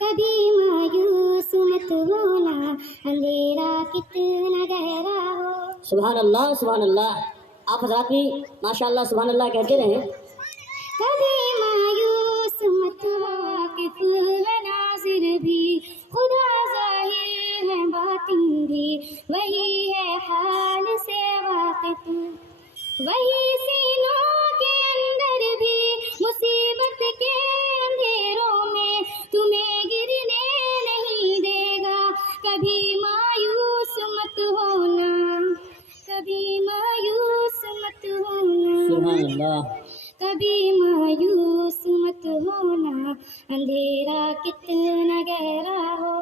कभी मायूस मत होना, अंधेरा कितना गहरा हो। सुभान अल्लाह, सुभान अल्लाह। आप हजरात भी माशाअल्लाह सुभान अल्लाह कहते रहें। कभी मायूस मत हो कि खुद नाज़िर भी खुदा ज़ाहिर है, बातिन भी वही है, हाल से वाकिफ़ वही, सीनों के अंदर भी मुसीबत के अंधेरों में तुम्हें गिरने नहीं देगा। कभी मायूस मत होना, कभी मायूस मत होना, सुभान अल्लाह। कभी मायूस मत होना, अंधेरा कितना गहरा हो।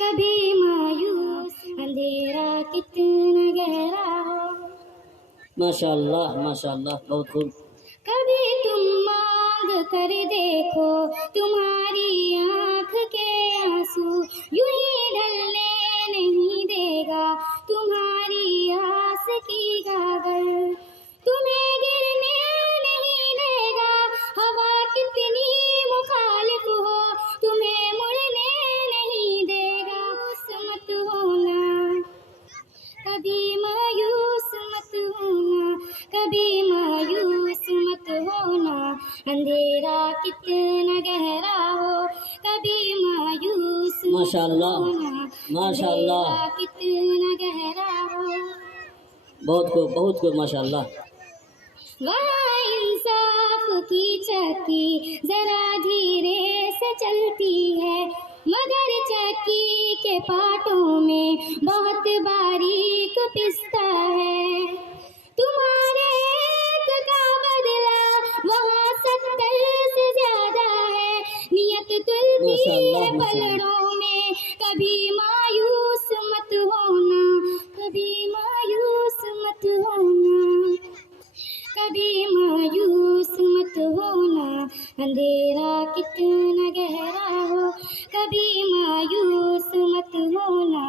कभी मायूस, अंधेरा कितना गहरा हो। माशाअल्लाह, माशाअल्लाह, बहुत खूब। कभी तुम मांग कर देखो, तुम्हारी आँख के आंसू यूं ही ढलने नहीं देगा। तुम्हारी आस की गागर तुम्हें गिरने नहीं देगा। हवा कितनी मुखालिफ हो, तुम्हें मुड़ने नहीं देगा। मत होना, कभी मायूस मत होना, कभी मायूस मत होना, अंधेरा कितना गहरा हो। कभी मायूस मत माशाअल्लाह, होना, माशाअल्लाह, अंधेरा कितना गहरा हो। बहुत खूब, बहुत खूब, माशाअल्लाह। वहाँ इंसाफ की चक्की जरा धीरे से चलती है, मगर चक्की के पाटों में बहुत बारीक पिसता है। तुम्हारे एक का बदला वहाँ 70 से ज्यादा है। नियत तुलती है पलड़ों में, कभी मायूस मत होना, कभी मायूस मत होना, कभी मायूस मत होना, अंधेरा कितना गहरा हो। कभी मायूस मत होना,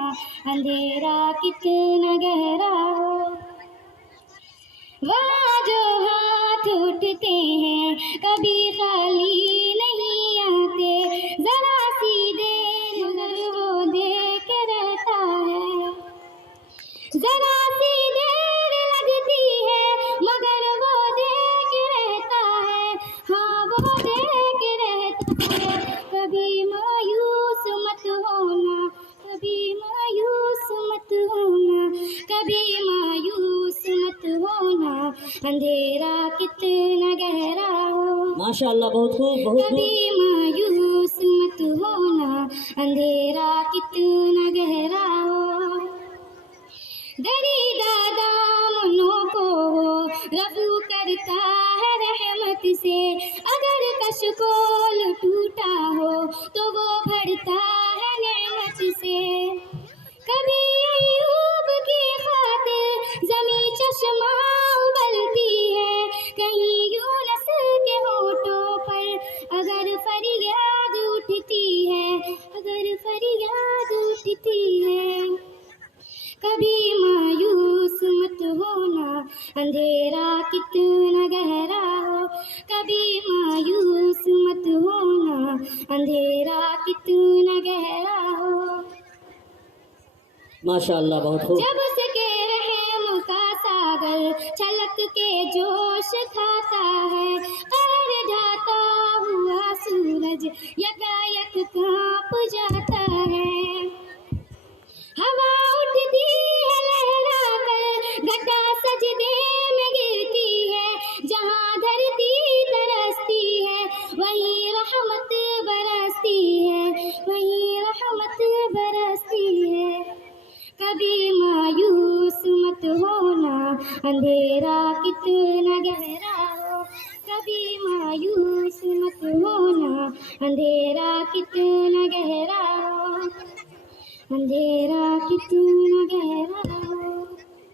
अंधेरा कितना गहरा हो। वहाँ जो हाथ उठते हैं कभी खाली नहीं आते, जरा सी देर मगर वो देख रहता है। जरा सी देर लगती है मगर वो देख रहता है, हाँ वो देख रहता है। कभी मायूस मत होना, कभी मायूस मत होना, कभी मायूस मत होना, अंधेरा कितना गहरा हो। माशाअल्लाह, बहुत खूब, बहुत खूब। कभी मायूस मत होना, अंधेरा कितना गहरा हो। दरीदा दामनों को वो रफू करता है रहमत से, अगर कशकोल टूटा हो तो वो भरता है नेमत से। कभी अय्यूब की खातिर जमी चश्मा उबलती है, कहीं यूनुस के होठों पर अगर फरियाद उठती है, अगर फरियाद उठती है। कभी मायूस मत होना, अंधेरा कितना गहरा हो। कभी मायूस मत होना, अंधेरा कितना गहरा हो। माशाअल्लाह, बहुत खूब। जब से के रहम का सागर छलक के जोश खाता है, कहर ढाता हुआ सूरज यकायक कांप जाता है। हवा उठती है लहरा कर, घटा सजदे में गिरती है, जहाँ धरती तरसती है वहीं रहमत बरसती है, वहीं रहमत बरसती है। कभी मायूस मत होना, अंधेरा कितना गहरा हो। कभी मायूस मत होना, अंधेरा कितना गहरा हो, अंधेरा कितना